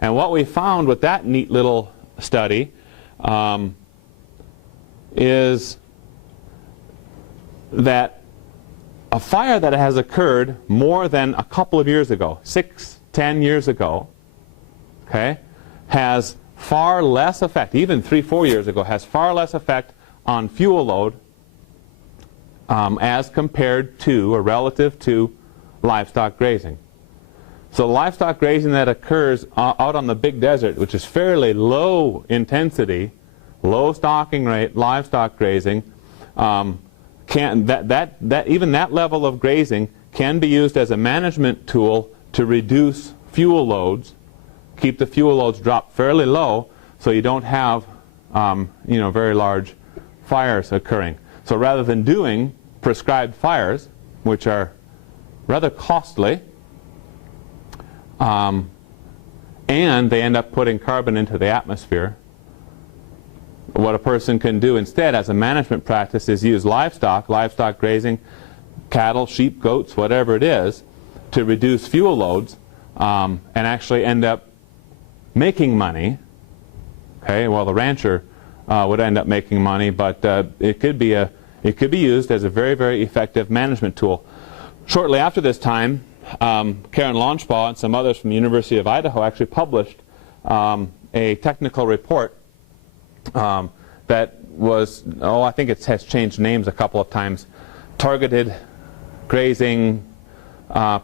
And what we found with that neat little study is that a fire that has occurred more than a couple of years ago, 6, 10 years ago, okay, has far less effect, even 3, 4 years ago, has far less effect on fuel load as compared to, or relative to, livestock grazing. So livestock grazing that occurs out on the big desert, which is fairly low intensity, low stocking rate livestock grazing, even that level of grazing can be used as a management tool to reduce fuel loads, keep the fuel loads drop fairly low, so you don't have very large fires occurring. So rather than doing prescribed fires, which are rather costly, and they end up putting carbon into the atmosphere, what a person can do instead as a management practice is use livestock grazing, cattle, sheep, goats, whatever it is, to reduce fuel loads and actually end up making money. Okay, well, the rancher would end up making money, but it could be used as a very, very effective management tool. Shortly after this time, Karen Launchbaugh and some others from the University of Idaho actually published a technical report that was, I think it has changed names a couple of times, targeted grazing,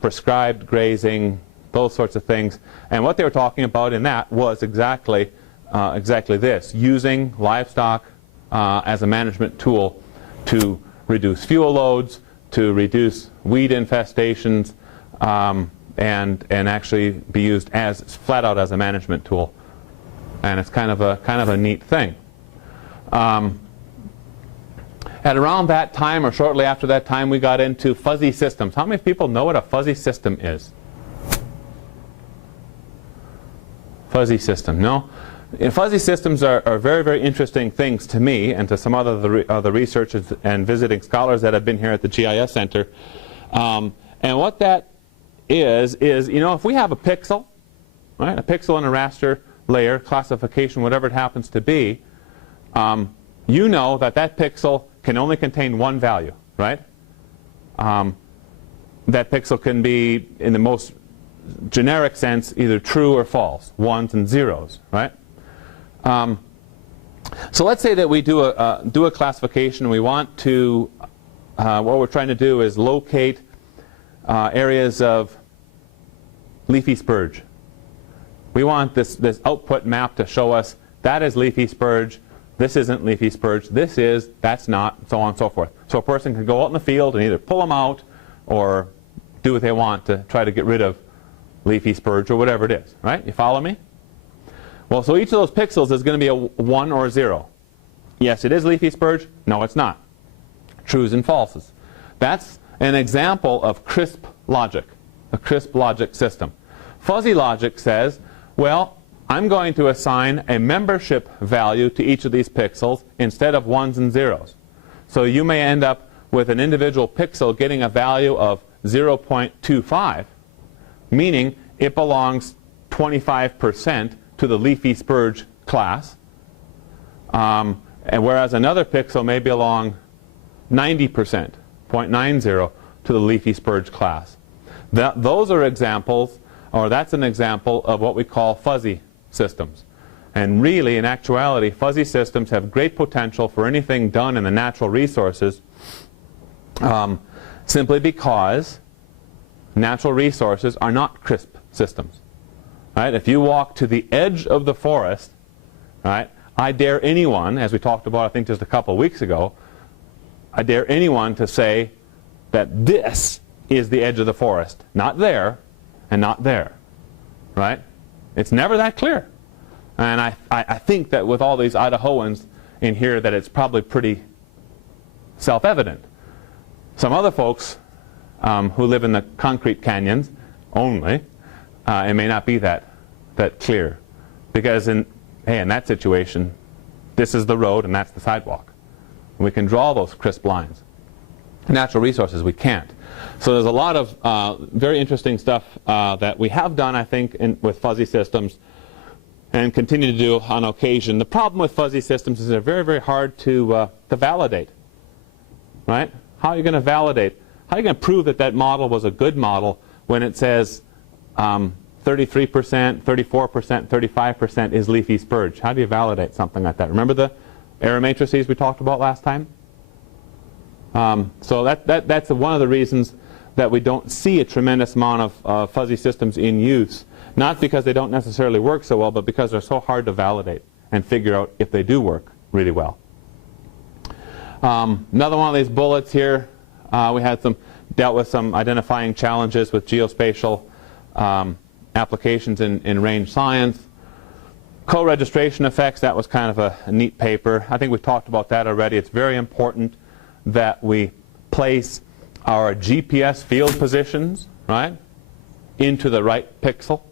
prescribed grazing, those sorts of things. And what they were talking about in that was exactly this, using livestock as a management tool to reduce fuel loads, to reduce weed infestations, and actually be used as flat out as a management tool. And it's kind of a neat thing. At around that time, or shortly after that time, we got into fuzzy systems. How many people know what a fuzzy system is? Fuzzy system, no? Fuzzy systems are very, very interesting things to me and to some other researchers and visiting scholars that have been here at the GIS Center. And what that is, if we have a pixel, right, a pixel in a raster layer, classification, whatever it happens to be, you know that pixel can only contain one value, right? That pixel can be, in the most generic sense, either true or false, ones and zeros, right? So let's say that we do a classification. We want to, what we're trying to do is locate areas of leafy spurge. We want this output map to show us that is leafy spurge, this isn't leafy spurge, this is, that's not, so on and so forth. So a person can go out in the field and either pull them out or do what they want to try to get rid of leafy spurge or whatever it is, right? You follow me? Well, so each of those pixels is going to be a 1 or a 0. Yes, it is leafy spurge. No, it's not. Trues and falses. That's an example of crisp logic, a crisp logic system. Fuzzy logic says, well, I'm going to assign a membership value to each of these pixels instead of 1s and 0s. So you may end up with an individual pixel getting a value of 0.25, meaning it belongs 25% to the leafy spurge class, and whereas another pixel may belong 90%, 0.90, to the leafy spurge class. Those are examples, or that's an example of what we call fuzzy systems. And really, in actuality, fuzzy systems have great potential for anything done in the natural resources, simply because natural resources are not crisp systems. Right? If you walk to the edge of the forest, right, I dare anyone, as we talked about I think just a couple of weeks ago, I dare anyone to say that this is the edge of the forest. Not there and not there. Right? It's never that clear. And I think that with all these Idahoans in here that it's probably pretty self-evident. Some other folks who live in the concrete canyons only, it may not be that clear. Because in that situation, this is the road and that's the sidewalk. We can draw those crisp lines. Natural resources, we can't. So there's a lot of very interesting stuff that we have done, I think, with fuzzy systems. and continue to do on occasion. The problem with fuzzy systems is they're very, very hard to validate. Right? How are you going to validate? How are you going to prove that that model was a good model when it says 33%, 34%, 35% is leafy spurge? How do you validate something like that? Remember the error matrices we talked about last time? So that's one of the reasons that we don't see a tremendous amount of fuzzy systems in use. Not because they don't necessarily work so well, but because they're so hard to validate and figure out if they do work really well. Another one of these bullets here, we had dealt with some identifying challenges with geospatial applications in range science. Co-registration effects, that was kind of a neat paper. I think we've talked about that already. It's very important that we place our GPS field positions, right, into the right pixel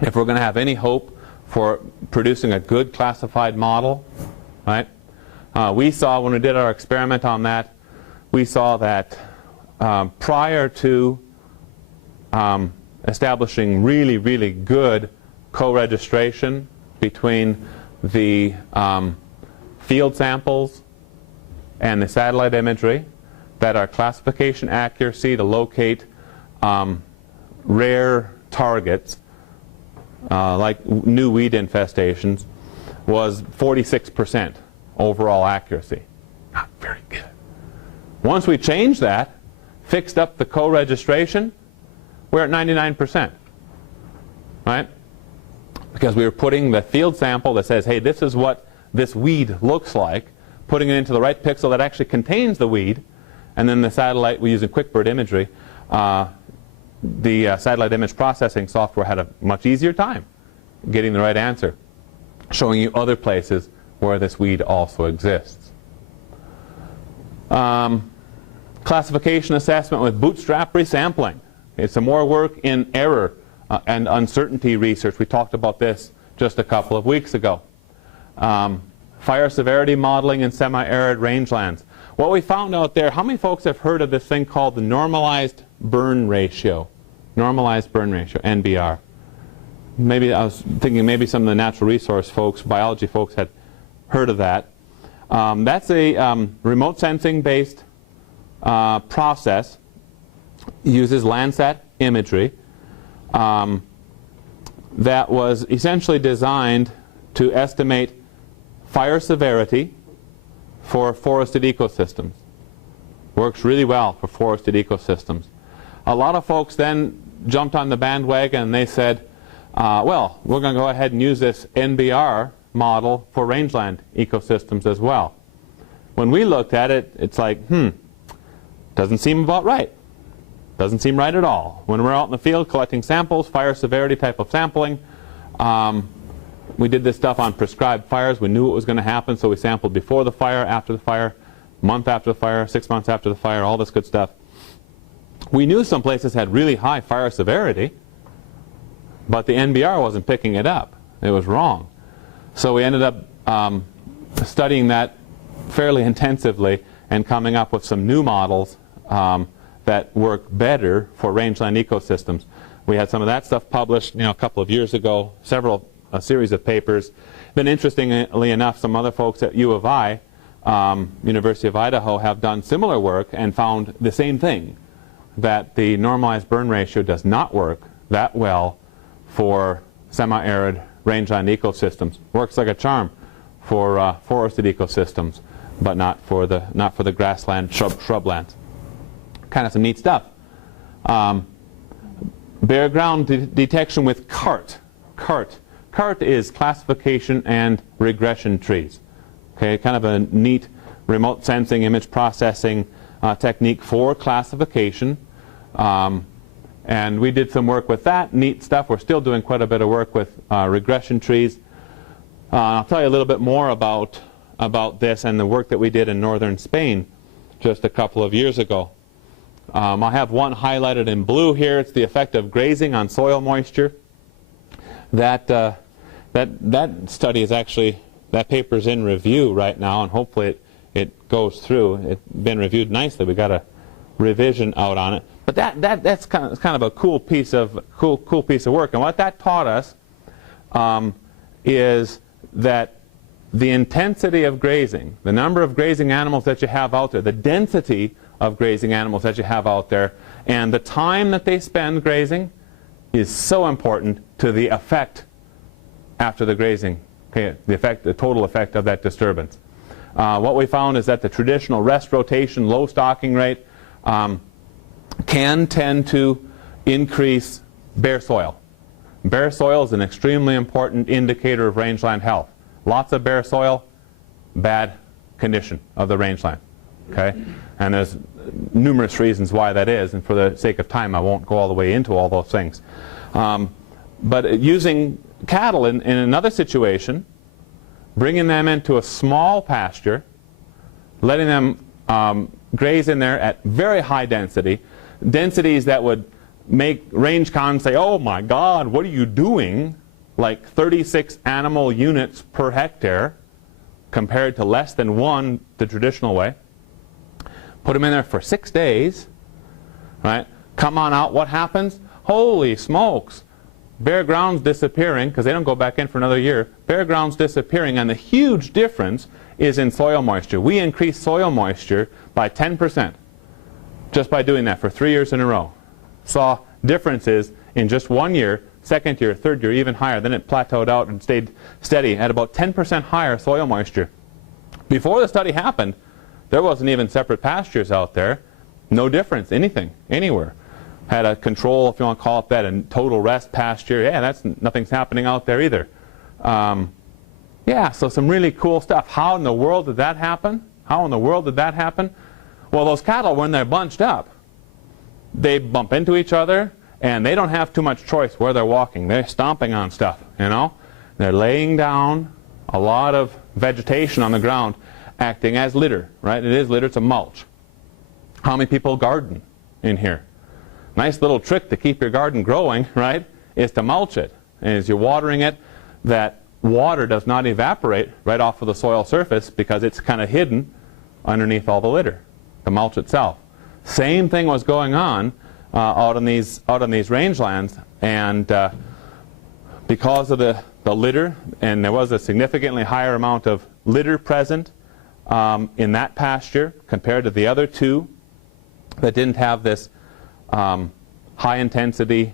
if we're going to have any hope for producing a good classified model, right? We saw when we did our experiment on that, we saw that prior to establishing really, really good co-registration between the field samples and the satellite imagery, that our classification accuracy to locate rare targets like new weed infestations was 46% overall accuracy. Not very good. Once we changed that, fixed up the co-registration, we're at 99%. Right? Because we were putting the field sample that says, hey, this is what this weed looks like, putting it into the right pixel that actually contains the weed, and then the satellite, we use in QuickBird imagery, the satellite image processing software had a much easier time getting the right answer, showing you other places where this weed also exists. Classification assessment with bootstrap resampling. It's some more work in error and uncertainty research. We talked about this just a couple of weeks ago. Fire severity modeling in semi-arid rangelands. What we found out there, how many folks have heard of this thing called the normalized burn ratio? Normalized burn ratio, NBR. Maybe I was thinking maybe some of the natural resource folks, biology folks had heard of that. That's a remote sensing based process. Uses Landsat imagery that was essentially designed to estimate fire severity for forested ecosystems. Works really well for forested ecosystems. A lot of folks then jumped on the bandwagon and they said, well, we're going to go ahead and use this NBR model for rangeland ecosystems as well. When we looked at it, it's like, doesn't seem about right. Doesn't seem right at all. When we're out in the field collecting samples, fire severity type of sampling, we did this stuff on prescribed fires. We knew what was going to happen, so we sampled before the fire, after the fire, month after the fire, 6 months after the fire, all this good stuff. We knew some places had really high fire severity, but the NBR wasn't picking it up. It was wrong. So we ended up studying that fairly intensively and coming up with some new models that work better for rangeland ecosystems. We had some of that stuff published, a couple of years ago, a series of papers. Then interestingly enough, some other folks at U of I, University of Idaho, have done similar work and found the same thing, that the normalized burn ratio does not work that well for semi-arid rangeland ecosystems. Works like a charm for forested ecosystems, but not for the grassland, shrublands. Kind of some neat stuff. Bare ground detection with CART. CART is classification and regression trees. Okay, kind of a neat remote sensing image processing technique for classification. And we did some work with that. Neat stuff. We're still doing quite a bit of work with regression trees. I'll tell you a little bit more about this and the work that we did in northern Spain just a couple of years ago. I have one highlighted in blue here. It's the effect of grazing on soil moisture. That study is actually, that paper's in review right now, and hopefully it goes through. It's been reviewed nicely. We got a revision out on it. But that's kind of a cool piece of work. And what that taught us, is that the intensity of grazing, the number of grazing animals that you have out there, the density of grazing animals that you have out there, and the time that they spend grazing is so important to the effect after the grazing, okay, the total effect of that disturbance. What we found is that the traditional rest rotation, low stocking rate, can tend to increase bare soil. Bare soil is an extremely important indicator of rangeland health. Lots of bare soil, bad condition of the rangeland. Okay? And there's numerous reasons why that is, and for the sake of time I won't go all the way into all those things. But using cattle in another situation, bringing them into a small pasture, letting them graze in there at very high density, densities that would make range cons say, oh my God, what are you doing? Like 36 animal units per hectare compared to less than 1 the traditional way. Put them in there for 6 days, right? Come on out, what happens? Holy smokes! Bare ground's disappearing, because they don't go back in for another year. Bare ground's disappearing, and the huge difference is in soil moisture. We increase soil moisture by 10% just by doing that for 3 years in a row. Saw differences in just 1 year, second year, third year, even higher. Then it plateaued out and stayed steady at about 10% higher soil moisture. Before the study happened, there wasn't even separate pastures out there. No difference, anything, anywhere. Had a control, if you want to call it that, and total rest pasture. Yeah, nothing's happening out there either. Yeah, so some really cool stuff. How in the world did that happen? How in the world did that happen? Well, those cattle, when they're bunched up, they bump into each other, and they don't have too much choice where they're walking. They're stomping on stuff, you know. They're laying down a lot of vegetation on the ground, acting as litter, right? It is litter, it's a mulch. How many people garden in here? Nice little trick to keep your garden growing, right, is to mulch it. And as you're watering it, that water does not evaporate right off of the soil surface because it's kind of hidden underneath all the litter, the mulch itself. Same thing was going on out on these rangelands, and because of the litter, and there was a significantly higher amount of litter present in that pasture compared to the other two that didn't have this high intensity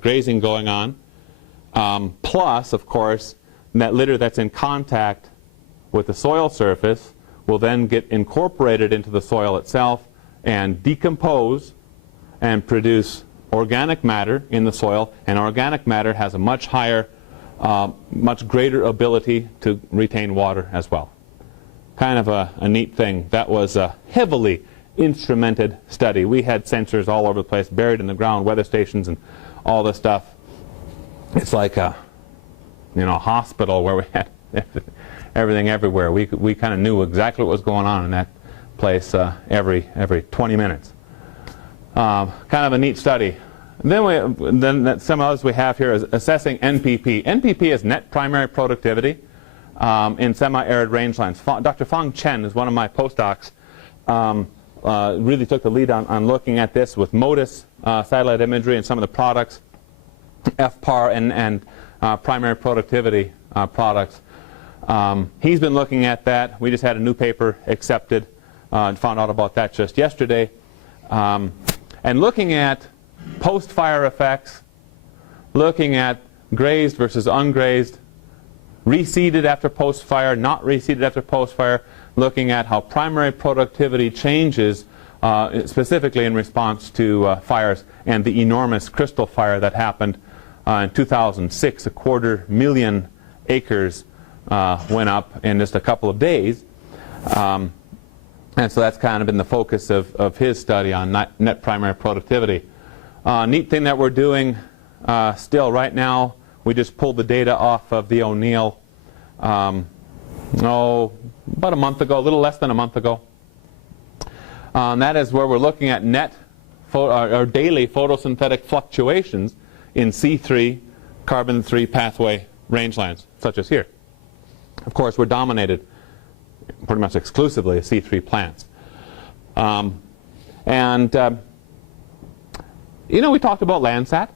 grazing going on. Plus, of course, that litter that's in contact with the soil surface will then get incorporated into the soil itself and decompose and produce organic matter in the soil, and organic matter has a much higher, much greater ability to retain water as well. Kind of a neat thing. That was a heavily instrumented study. We had sensors all over the place, buried in the ground, weather stations and all this stuff. It's like a hospital where we had everything everywhere. We kind of knew exactly what was going on in that place every 20 minutes. Kind of a neat study. Then some others we have here is assessing NPP. NPP is net primary productivity in semi-arid rangelands. Dr. Fang Chen is one of my postdocs. Really took the lead on looking at this with MODIS satellite imagery and some of the products, FPAR and primary productivity products. He's been looking at that. We just had a new paper accepted and found out about that just yesterday. And looking at post-fire effects, looking at grazed versus ungrazed, reseeded after post-fire, not reseeded after post-fire, looking at how primary productivity changes specifically in response to fires, and the enormous crystal fire that happened in 2006. 250,000 acres went up in just a couple of days. And so that's kind of been the focus of his study on net primary productivity. Neat thing that we're doing still right now, we just pulled the data off of the O'Neill about a month ago, a little less than a month ago. That is where we're looking at or daily photosynthetic fluctuations in C3, carbon-3 pathway rangelands, such as here. Of course, we're dominated pretty much exclusively C3 plants. We talked about Landsat.